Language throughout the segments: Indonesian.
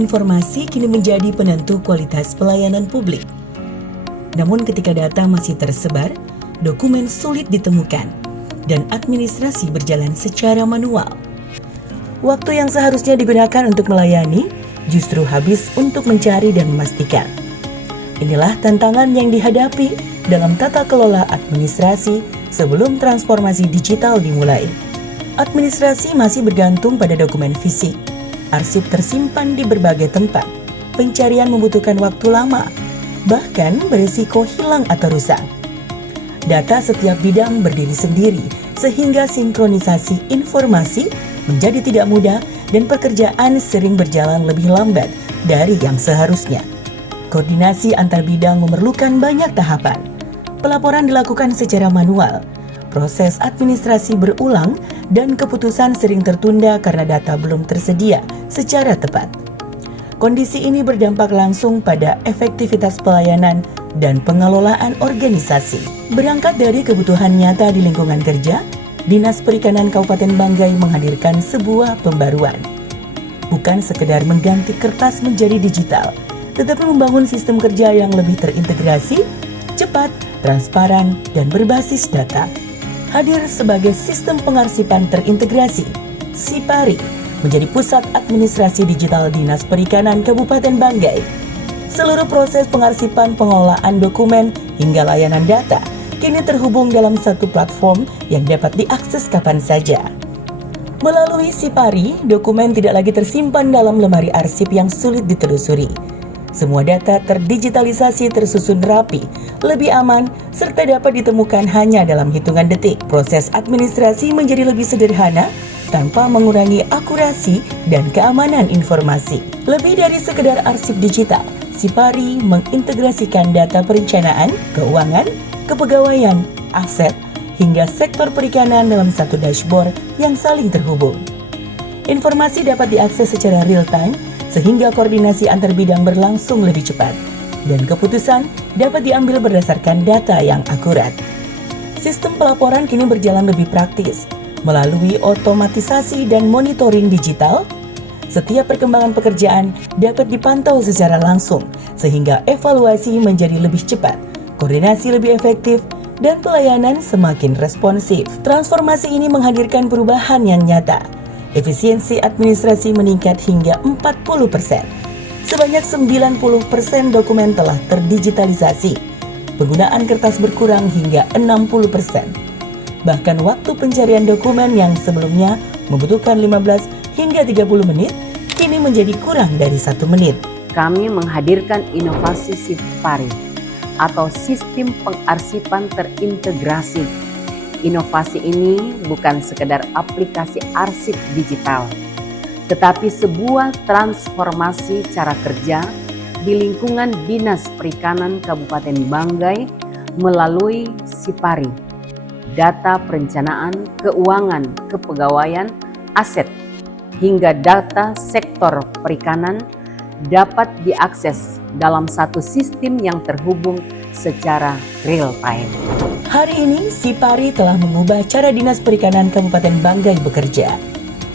informasi kini menjadi penentu kualitas pelayanan publik. Namun ketika data masih tersebar, dokumen sulit ditemukan, dan administrasi berjalan secara manual. Waktu yang seharusnya digunakan untuk melayani, justru habis untuk mencari dan memastikan. Inilah tantangan yang dihadapi dalam tata kelola administrasi sebelum transformasi digital dimulai. Administrasi masih bergantung pada dokumen fisik. Arsip tersimpan di berbagai tempat. Pencarian membutuhkan waktu lama, bahkan berisiko hilang atau rusak. Data setiap bidang berdiri sendiri, sehingga sinkronisasi informasi menjadi tidak mudah dan pekerjaan sering berjalan lebih lambat dari yang seharusnya. Koordinasi antar bidang memerlukan banyak tahapan. Pelaporan dilakukan secara manual, proses administrasi berulang, dan keputusan sering tertunda karena data belum tersedia secara tepat. Kondisi ini berdampak langsung pada efektivitas pelayanan dan pengelolaan organisasi. Berangkat dari kebutuhan nyata di lingkungan kerja, Dinas Perikanan Kabupaten Banggai menghadirkan sebuah pembaruan. Bukan sekedar mengganti kertas menjadi digital, tetapi membangun sistem kerja yang lebih terintegrasi, cepat, transparan, dan berbasis data. Hadir sebagai sistem pengarsipan terintegrasi, SIPARI menjadi pusat administrasi digital Dinas Perikanan Kabupaten Banggai. Seluruh proses pengarsipan, pengelolaan dokumen, hingga layanan data kini terhubung dalam satu platform yang dapat diakses kapan saja. Melalui SIPARI, dokumen tidak lagi tersimpan dalam lemari arsip yang sulit ditelusuri. Semua data terdigitalisasi tersusun rapi, lebih aman, serta dapat ditemukan hanya dalam hitungan detik. Proses administrasi menjadi lebih sederhana, tanpa mengurangi akurasi dan keamanan informasi. Lebih dari sekedar arsip digital, SIPARI mengintegrasikan data perencanaan, keuangan, kepegawaian, aset, hingga sektor perikanan dalam satu dashboard yang saling terhubung. Informasi dapat diakses secara real-time, sehingga koordinasi antar bidang berlangsung lebih cepat, dan keputusan dapat diambil berdasarkan data yang akurat. Sistem pelaporan kini berjalan lebih praktis, melalui otomatisasi dan monitoring digital. Setiap perkembangan pekerjaan dapat dipantau secara langsung, sehingga evaluasi menjadi lebih cepat, koordinasi lebih efektif, dan pelayanan semakin responsif. Transformasi ini menghadirkan perubahan yang nyata. Efisiensi administrasi meningkat hingga 40%. Sebanyak 90% dokumen telah terdigitalisasi. Penggunaan kertas berkurang hingga 60%. Bahkan waktu pencarian dokumen yang sebelumnya membutuhkan 15 hingga 30 menit, kini menjadi kurang dari 1 menit. Kami menghadirkan inovasi SIPARI atau Sistem Pengarsipan Terintegrasi. Inovasi ini bukan sekedar aplikasi arsip digital, tetapi sebuah transformasi cara kerja di lingkungan Dinas Perikanan Kabupaten Banggai melalui SIPARI. Data perencanaan, keuangan, kepegawaian, aset, hingga data sektor perikanan dapat diakses dalam satu sistem yang terhubung secara real time. Hari ini, SIPARI telah mengubah cara Dinas Perikanan Kabupaten Banggai bekerja.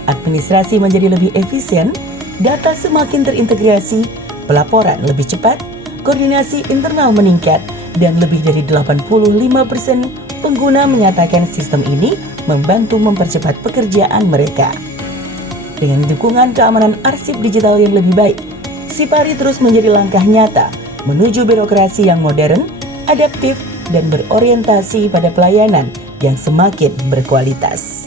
Administrasi menjadi lebih efisien, data semakin terintegrasi, pelaporan lebih cepat, koordinasi internal meningkat, dan lebih dari 85% pengguna menyatakan sistem ini membantu mempercepat pekerjaan mereka. Dengan dukungan keamanan arsip digital yang lebih baik, SIPARI terus menjadi langkah nyata menuju birokrasi yang modern, adaptif, dan berorientasi pada pelayanan yang semakin berkualitas.